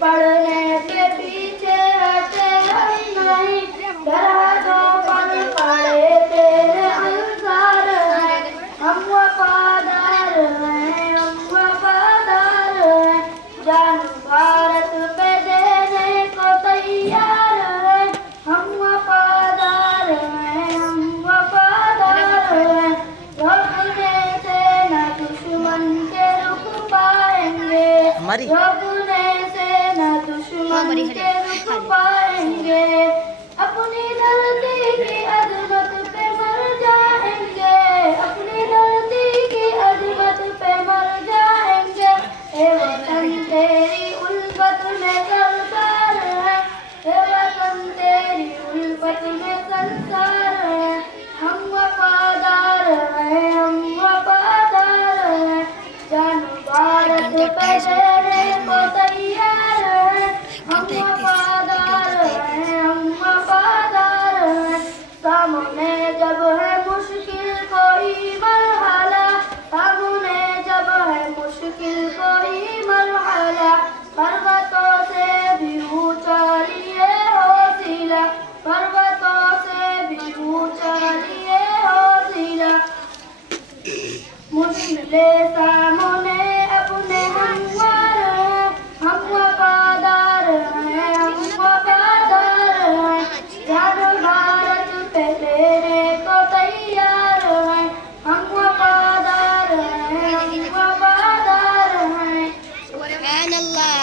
पढ़ने के पीछे हटे हम नहीं, डरा दो पल पड़े तेरे अनुसार हैं, हम वफादार हैं, हम वफादार हैं, जान भारत पे देने को तैयार हैं, हम वफादार हैं, हम वफादार हैं, रोकने से न दुश्मन के रुक पाएंगे, रोकने से न दुश्मन के रुक पाएंगे, अपनी धरती की अजमत पे मर जाएंगे, अपनी धरती की अजमत पे मर जाएंगे, ए वतन तेरी उल्फत में